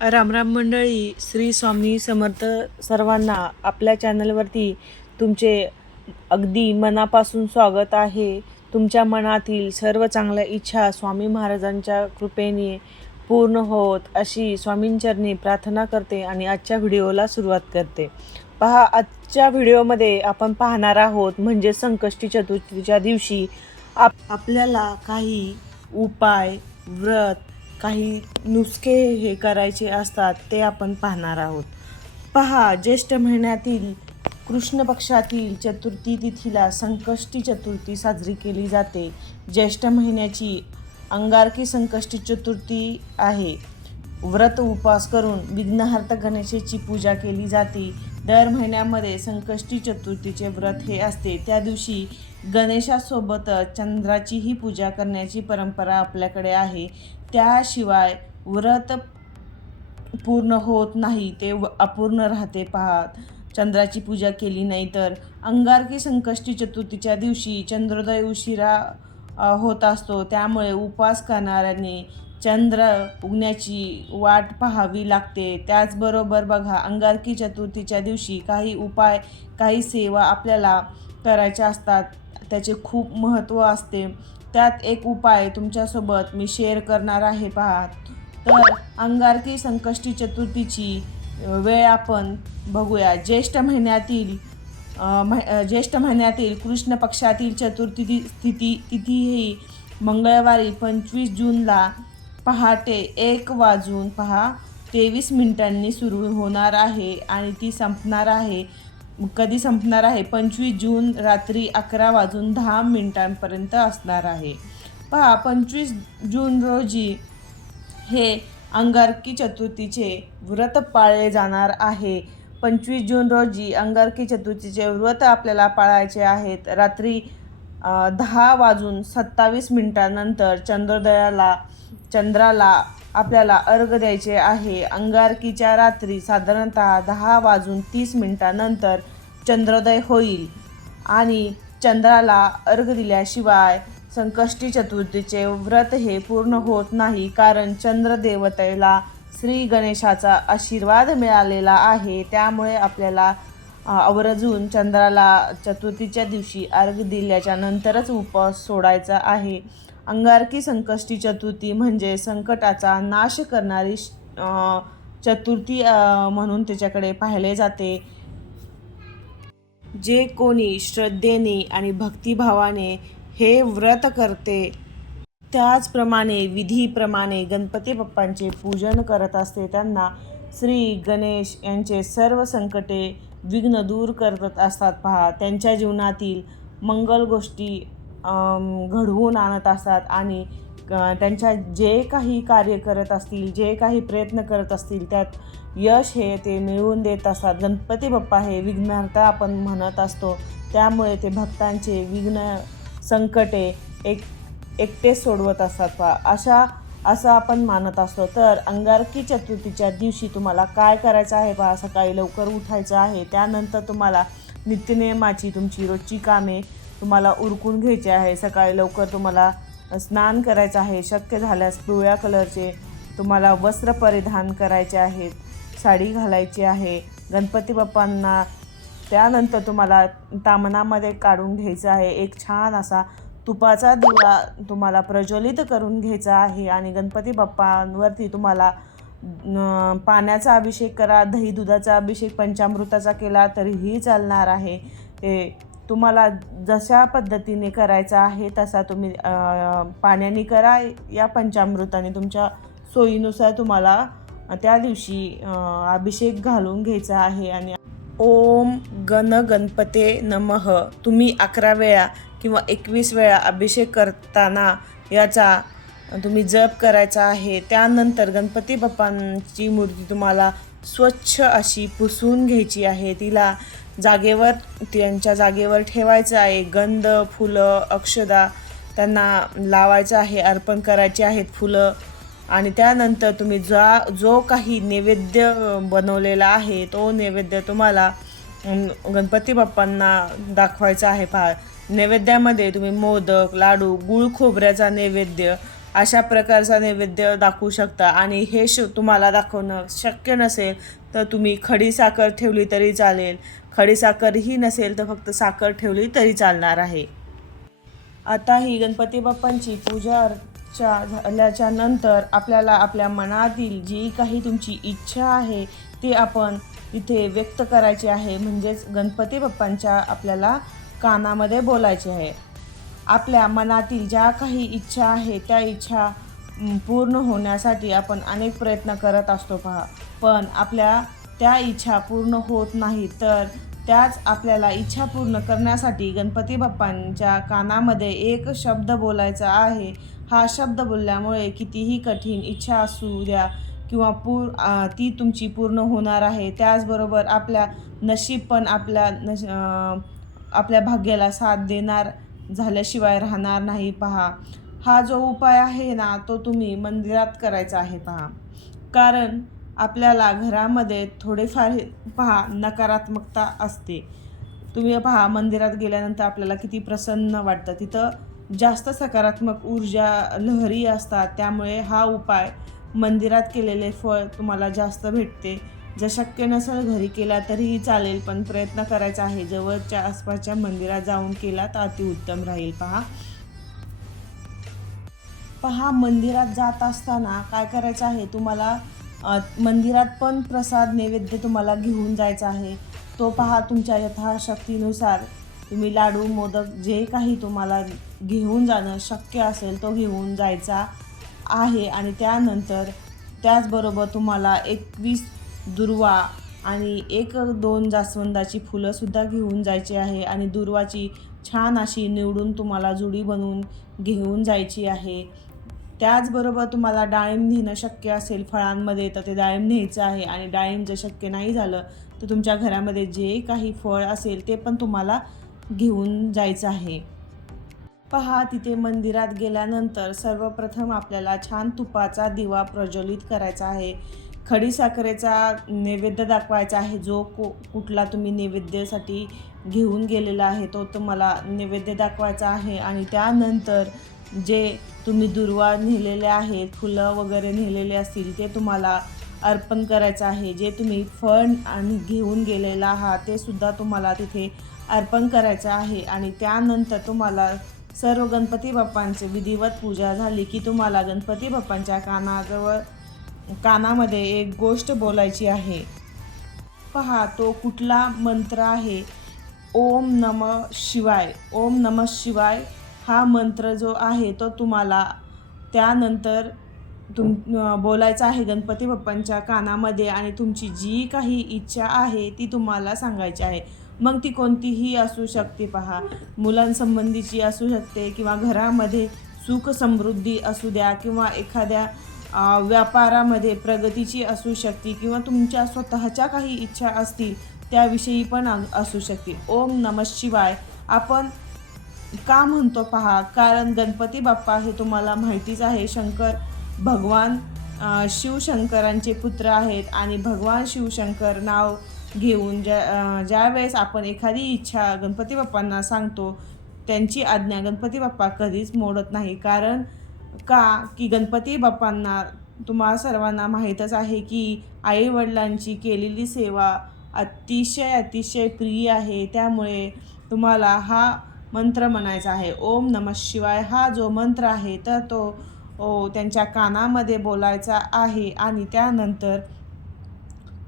रामराम मंडळी श्री स्वामी समर्थ सर्वांना आपल्या चॅनलवरती तुमचे अगदी मनापासून स्वागत आहे. तुमच्या मनातील सर्व चांगल्या इच्छा स्वामी महाराजांच्या कृपेने पूर्ण होत अशी स्वामींचरणी प्रार्थना करते आणि आजच्या व्हिडिओला सुरुवात करते. पहा आजच्या व्हिडिओमध्ये आपण पाहणार आहोत म्हणजे संकष्टी चतुर्थीच्या दिवशी आप आपल्याला काही उपाय व्रत काही नुसके हे करायचे असतात ते आपण पाहणार आहोत. पहा ज्येष्ठ महिन्यातील कृष्ण पक्षातील चतुर्थी तिथीला संकष्टी चतुर्थी साजरी केली जाते. ज्येष्ठ महिन्याची अंगारकी संकष्टी चतुर्थी आहे. व्रत उपास करून विघ्नहर्त गणेशाची पूजा केली जाते. दर महिन्यामध्ये संकष्टी चतुर्थीचे व्रत हे असते. त्या दिवशी गणेशासोबत चंद्राचीही पूजा करण्याची परंपरा आपल्याकडे आहे. त्याशिवाय व्रत पूर्ण होत नाही ते अपूर्ण राहते पाहात. चंद्राची पूजा केली नाही तर अंगारकी संकष्टी चतुर्थीच्या दिवशी चंद्रोदय उशिरा होत असतो. त्यामुळे उपवास करणाऱ्यांनी चंद्र उगण्याची वाट पाहावी लागते. त्याचबरोबर बघा अंगारकी चतुर्थीच्या दिवशी काही उपाय काही सेवा आपल्याला करायच्या असतात. त्याचे खूप महत्त्व असते. त्यात एक उपाय तुमच्यासोबत मी शेअर करणार आहे पहा. तर अंगारकी संकष्टी चतुर्थीची वेळ आपण बघूया. ज्येष्ठ महिन्यातील मह ज्येष्ठ महिन्यातील कृष्ण पक्षातील चतुर्थी ति- तिथी तिथी ही मंगळवारी पंचवीस जूनला पहाटे एक वाजून पहा तेवीस मिनिटांनी सुरू होणार आहे आणि ती संपणार आहे. कधी संपणार आहे? पंचवीस जून रात्री अकरा वाजून दहा मिनिटांपर्यंत असणार आहे. पहा पंचवीस जून रोजी हे अंगारकी चतुर्थीचे व्रत पाळले जाणार आहे. पंचवीस जून रोजी अंगारकी चतुर्थीचे व्रत आपल्याला पाळायचे आहेत. रात्री दहा वाजून सत्तावीस मिनिटानंतर चंद्रोदयाला चंद्राला आपल्याला अर्घ द्यायचे आहे. अंगारकीच्या रात्री साधारणतः दहा वाजून तीस मिनिटानंतर चंद्रोदय होईल आणि चंद्राला अर्घ दिल्याशिवाय संकष्टी चतुर्थीचे व्रत हे पूर्ण होत नाही कारण चंद्रदेवतेला श्री गणेशाचा आशीर्वाद मिळालेला आहे. त्यामुळे आपल्याला आवर्जून चंद्राला चतुर्थीच्या दिवशी अर्घ दिल्याच्या नंतरच उपवास सोडायचा आहे. अंगारकी संकष्टी चतुर्थी म्हणजे संकटाचा नाश करणारी चतुर्थी म्हणून त्याच्याकडे पाहिले जाते. जे कोणी श्रद्धेने आणि भक्तिभावाने हे व्रत करते त्याचप्रमाणे विधीप्रमाणे गणपती बाप्पांचे पूजन करत असते त्यांना श्री गणेश यांचे सर्व संकटे विघ्न दूर करत असतात. पहा त्यांच्या जीवनातील मंगल गोष्टी घडवून आणत असतात आणि त्यांच्या जे काही कार्य करत असतील जे काही प्रयत्न करत असतील त्यात यश हे ते मिळवून देत असतात. गणपती बाप्पा हे विघ्नहर्ता आपण म्हणत असतो. त्यामुळे ते भक्तांचे विघ्न संकटे एक एकटे सोडवत असतात पहा. अशा असं आपण मानत असतो. तर अंगारकी चतुर्थीच्या दिवशी तुम्हाला काय करायचं आहे पहा? सकाळी लवकर उठायचं आहे. त्यानंतर तुम्हाला नित्यनियमाची तुमची रोजची कामे तुम्हाला उरकून घ्यायचे आहे. सकाळी लवकर तुम्हाला स्नान करायचं आहे. शक्य झाल्यास पिवळ्या कलरचे तुम्हाला वस्त्र परिधान करायचे आहेत. साडी घालायची आहे. गणपती बाप्पांना त्यानंतर तुम्हाला तामणामध्ये काढून घ्यायचं आहे. एक छान असा तुपाचा दिवा तुम्हाला प्रज्वलित करून घ्यायचा आहे आणि गणपती बाप्पांवरती तुम्हाला पाण्याचा अभिषेक करा दही दुधाचा अभिषेक पंचामृताचा केला तरीही चालणार आहे. ते तुम्हाला जशा पद्धतीने करायचा आहे तसा तुम्ही पाण्याने करा. या पंचामृताने तुमच्या सोयीनुसार तुम्हाला त्या दिवशी अभिषेक घालून घ्यायचा आहे आणि ओम गण गणपते नमः. तुम्ही अकरा वेळा किंवा एकवीस वेळा अभिषेक करताना याचा तुम्ही जप करायचा आहे. त्यानंतर गणपती बाप्पांची मूर्ती तुम्हाला स्वच्छ अशी पुसून घ्यायची आहे. तिला जागेवर त्यांच्या जागेवर ठेवायचं आहे. गंध फुलं अक्षदा त्यांना लावायचं आहे अर्पण करायचे आहेत फुलं. आणि त्यानंतर तुम्ही जा जो काही नैवेद्य बनवलेला आहे तो नैवेद्य तुम्हाला गणपती बाप्पांना दाखवायचा आहे. पहा नैवेद्यामध्ये तुम्ही मोदक लाडू गुळ खोबऱ्याचा नैवेद्य अशा प्रकारचा नैवेद्य दाखवू शकता. आणि हे श तुम्हाला दाखवणं शक्य नसेल तर तुम्ही खडी साखर ठेवली तरी चालेल. खडी साखरही नसेल तर फक्त साखर ठेवली तरी चालणार आहे. आता ही गणपती बाप्पांची पूजा अर्चा झाल्याच्यानंतर आपल्याला आपल्या मनातील जी काही तुमची इच्छा आहे ती आपण इथे व्यक्त करायची आहे. म्हणजेच गणपती बाप्पांच्या आपल्याला कानामध्ये बोलायचे आहे. आपल्या मनातील ज्या काही इच्छा आहे त्या इच्छा पूर्ण होण्यासाठी आपण अनेक प्रयत्न करत असतो पहा. पण आपल्या त्या इच्छा पूर्ण होत नाही तर त्याच आपल्याला इच्छा पूर्ण करण्यासाठी गणपती बाप्पांच्या कानामध्ये एक शब्द बोलायचा आहे. हा शब्द बोलल्यामुळे कितीही कठीण इच्छा असू द्या किंवा पूर ती तुमची पूर्ण होणार आहे. त्याचबरोबर आपल्या नशीब पण आपल्या नश आपल्या भाग्याला साथ देणार झाल्याशिवाय राहणार नाही पहा. हा जो उपाय आहे ना तो तुम्ही मंदिरात करायचा आहे पहा. कारण आपल्याला घरामध्ये थोडेफार हे- पहा नकारात्मकता असते. तुम्ही पहा मंदिरात गेल्यानंतर आपल्याला किती प्रसन्न वाटतं. तिथं जास्त सकारात्मक ऊर्जा लहरी असतात. त्यामुळे हा उपाय मंदिरात केलेले फळ तुम्हाला जास्त भेटते. जर शक्य नसेल घरी केला तरीही चालेल पण प्रयत्न करायचा आहे. जवळच्या आसपासच्या मंदिरात जाऊन केला तर अतिउत्तम राहील. पहा. पहा मंदिरात जात असताना काय करायचं आहे? तुम्हाला मंदिरात पण प्रसाद नैवेद्य तुम्हाला घेऊन जायचा आहे. तो पहा तुमच्या यथाशक्तीनुसार. तुम्ही लाडू मोदक जे काही तुम्हाला घेऊन जाणं शक्य असेल तो घेऊन जायचा आहे. आणि त्यानंतर त्याचबरोबर तुम्हाला एकवीस दुर्वा आणि एक दोन जास्वंदाची फुलंसुद्धा घेऊन जायची आहे आणि दुर्वाची छान अशी निवडून तुम्हाला जुडी बनवून घेऊन जायची आहे. त्याचबरोबर तुम्हाला डाळिंब नेणं शक्य असेल फळांमध्ये तर ते डाळिंब न्यायचं आहे आणि डाळिंब जर शक्य नाही झालं तर तुमच्या घरामध्ये जे काही फळ असेल ते पण तुम्हाला घेऊन जायचं आहे. पहा तिथे मंदिरात गेल्यानंतर सर्वप्रथम आपल्याला छान तुपाचा दिवा प्रज्वलित करायचा आहे. खडीसाखरेचा नैवेद्य दाखवायचा आहे जो को कुठला तुम्ही नैवेद्यासाठी घेऊन गेलेला आहे तो तुम्हाला नैवेद्य दाखवायचा आहे. आणि त्यानंतर जे तुम्ही दुर्वा नेलेले आहेत फुलं वगैरे नेलेले असतील ते तुम्हाला अर्पण करायचं आहे. जे तुम्ही फळ आणि घेऊन गेलेला आहात ते सुद्धा तुम्हाला तिथे अर्पण करायचं आहे. आणि त्यानंतर तुम्हाला सर्व गणपती बाप्पांचे विधिवत पूजा झाली की तुम्हाला गणपती बाप्पांच्या कानाजवळ कानामध्ये एक गोष्ट बोलायची आहे. पहा तो कुठला मंत्र आहे? ओम नम शिवाय. ओम नम शिवाय हा मंत्र जो आहे तो तुम्हाला त्यानंतर तुम बोलायचा आहे गणपती बाप्पांच्या कानामध्ये आणि तुमची जी काही इच्छा आहे ती तुम्हाला सांगायची आहे. मग ती कोणतीही असू शकते पहा. मुलांसंबंधीची असू शकते किंवा घरामध्ये सुख समृद्धी असू द्या किंवा एखाद्या व्यापारामध्ये प्रगतीची असू शकते किंवा तुमच्या स्वतःच्या काही इच्छा असतील त्याविषयी पण असू शकतील ओम नम शिवाय. आपण का म्हणतो पहा? कारण गणपती बाप्पा हे तुम्हाला माहितीच आहे. शंकर भगवान शिवशंकरांचे पुत्र आहेत आणि भगवान शिवशंकर नाव घेऊन ज्या ज्यावेळेस आपण एखादी इच्छा गणपती बाप्पांना सांगतो त्यांची आज्ञा गणपती बाप्पा कधीच मोडत नाही. कारण का की गणपती बाप्पांना तुम्हा सर्वांना माहीतच आहे की आईवडिलांची केलेली सेवा अतिशय अतिशय प्रिय आहे. त्यामुळे तुम्हाला हा मंत्र म्हणायचा आहे. ओम नम शिवाय हा जो मंत्र आहे तर तो ओ त्यांच्या कानामध्ये बोलायचा आहे आणि त्यानंतर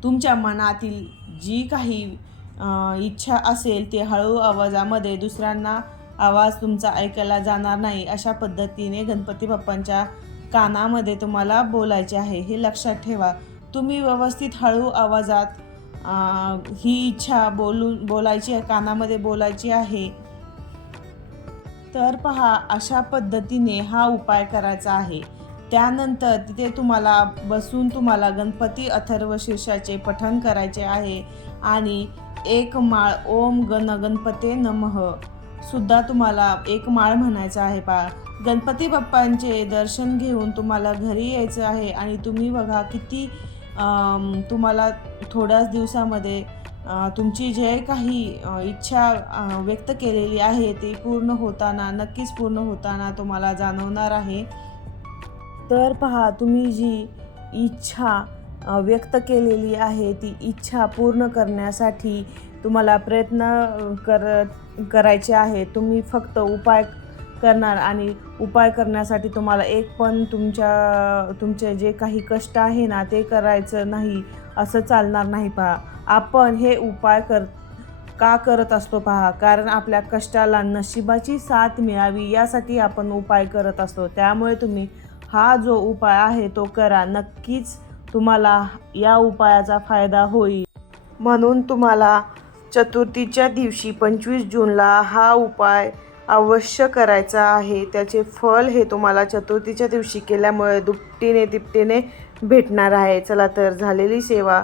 तुमच्या मनातील जी काही इच्छा असेल ते हळू आवाजामध्ये दुसऱ्यांना आवाज तुमचा ऐकायला जाणार नाही अशा पद्धतीने गणपती बाप्पांच्या कानामध्ये तुम्हाला बोलायचे आहे. हे लक्षात ठेवा. तुम्ही व्यवस्थित हळू आवाजात ही इच्छा बोलून बोलायची कानामध्ये बोलायची आहे. तर पहा अशा पद्धतीने हा उपाय करायचा आहे. त्यानंतर तिथे तुम्हाला बसून तुम्हाला गणपती अथर्व शीर्षाचे पठण करायचे आहे. आणि एक माळ ओम गण गणपते नमः. सुद्धा तुम्हाला एक माळ म्हणायचा आहे पा. गणपती बाप्पांचे दर्शन घेऊन तुम्हाला घरी यायचं आहे आणि तुम्ही बघा किती तुम्हाला थोड्याच दिवसामध्ये तुमची जे काही इच्छा व्यक्त केलेली आहे ती पूर्ण होताना नक्कीच पूर्ण होताना तुम्हाला जाणवणार आहे. तर पहा तुम्ही जी इच्छा व्यक्त केलेली आहे ती इच्छा पूर्ण करण्यासाठी तुम्हाला प्रयत्न कर करायचे आहे. तुम्ही फक्त उपाय करणार आणि उपाय करण्यासाठी तुम्हाला एक पण तुमच्या तुमचे जे काही कष्ट आहे ना ते करायचं नाही असं चालणार नाही पहा. आपण हे उपाय कर का करत असतो पहा? कारण आपल्या कष्टाला नशिबाची साथ मिळावी यासाठी आपण उपाय करत असतो. त्यामुळे तुम्ही हा जो उपाय आहे तो करा. नक्कीच तुम्हाला या उपायाचा फायदा होईल. म्हणून तुम्हाला चतुर्थीच्या दिवशी पंचवीस जूनला हा उपाय अवश्य करायचा आहे. त्याचे फल हे तुम्हाला चतुर्थीच्या दिवशी केल्यामुळे दुपटीने तिपटीने भेटणार आहे. चला तर झालेली सेवा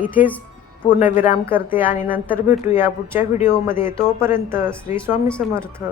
इथेच पूर्णविराम करते आणि नंतर भेटूया पुढच्या व्हिडिओमध्ये. तोपर्यंत श्री स्वामी समर्थ.